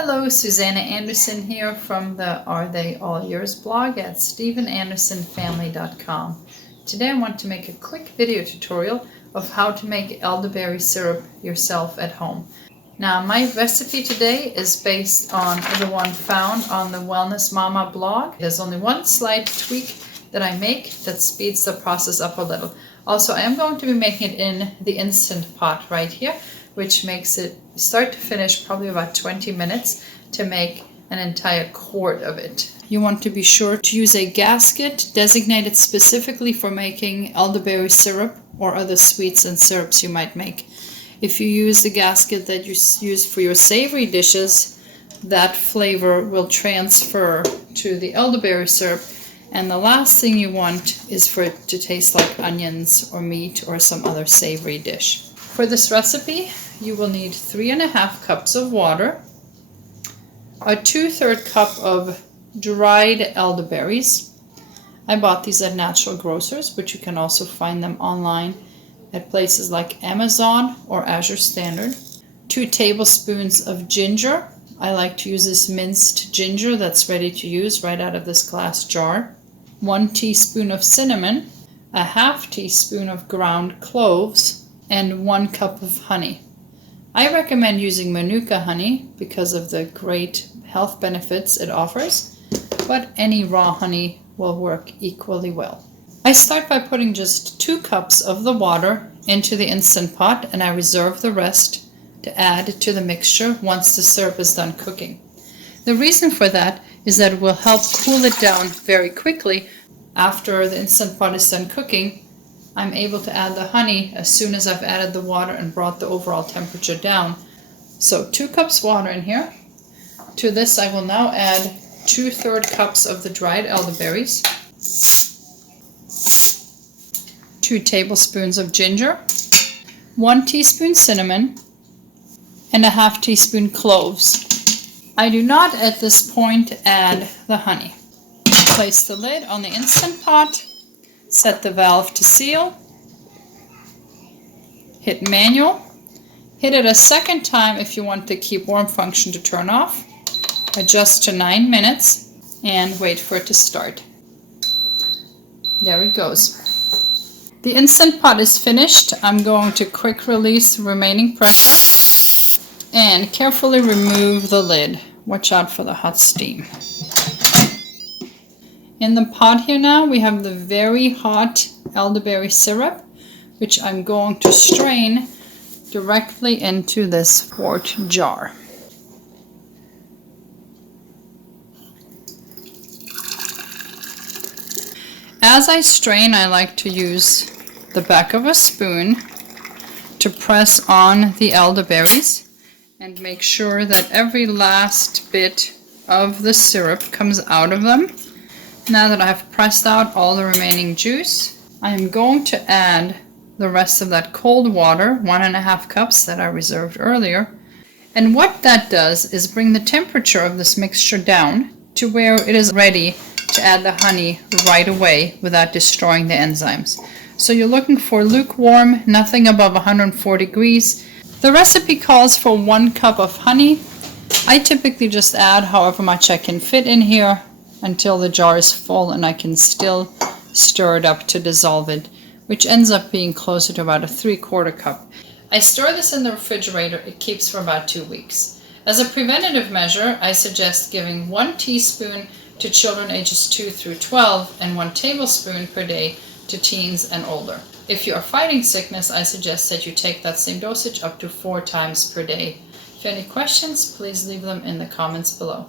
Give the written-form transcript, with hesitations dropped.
Hello, Susanna Anderson here from the Are They All Yours blog at StephenAndersonFamily.com. Today I want to make a quick video tutorial of how to make elderberry syrup yourself at home. Now my recipe today is based on the one found on the Wellness Mama blog. There's only one slight tweak that I make that speeds the process up a little. Also, I am going to be making it in the Instant Pot right here, which makes it start to finish probably about 20 minutes to make an entire quart of it. You want to be sure to use a gasket designated specifically for making elderberry syrup or other sweets and syrups you might make. If you use the gasket that you use for your savory dishes, that flavor will transfer to the elderberry syrup. And the last thing you want is for it to taste like onions or meat or some other savory dish. For this recipe, you will need 3½ cups of water, a 2/3 cup of dried elderberries. I bought these at Natural Grocers, but you can also find them online at places like Amazon or Azure Standard. 2 tablespoons of ginger. I like to use this minced ginger that's ready to use right out of this glass jar. 1 teaspoon of cinnamon, a 1/2 teaspoon of ground cloves, and 1 cup of honey. I recommend using Manuka honey because of the great health benefits it offers, but any raw honey will work equally well. I start by putting just 2 cups of the water into the Instant Pot, and I reserve the rest to add to the mixture once the syrup is done cooking. The reason for that is that it will help cool it down very quickly. After the Instant Pot is done cooking, I'm able to add the honey as soon as I've added the water and brought the overall temperature down. So 2 cups water in here. To this I will now add 2/3 cups of the dried elderberries, 2 tablespoons of ginger, 1 teaspoon cinnamon, and a 1/2 teaspoon cloves. I do not at this point add the honey. Place the lid on the Instant Pot, set the valve to seal, hit manual, hit it a second time if you want the keep warm function to turn off, adjust to 9 minutes, and wait for it to start. There it goes. The Instant Pot is finished. I'm going to quick release the remaining pressure and carefully remove the lid. Watch out for the hot steam. In the pot here now we have the very hot elderberry syrup, which I'm going to strain directly into this quart jar. As I strain, I like to use the back of a spoon to press on the elderberries and make sure that every last bit of the syrup comes out of them. Now that I've pressed out all the remaining juice, I am going to add the rest of that cold water, 1½ cups that I reserved earlier. And what that does is bring the temperature of this mixture down to where it is ready to add the honey right away without destroying the enzymes. So you're looking for lukewarm, nothing above 104 degrees. The recipe calls for 1 cup of honey. I typically just add however much I can fit in here until the jar is full, and I can still stir it up to dissolve it, which ends up being closer to about a 3/4 cup. I store this in the refrigerator. It keeps for about 2 weeks. As a preventative measure, I suggest giving 1 teaspoon to children ages 2 through 12 and 1 tablespoon per day to teens and older. If you are fighting sickness, I suggest that you take that same dosage up to 4 times per day. If you have any questions, please leave them in the comments below.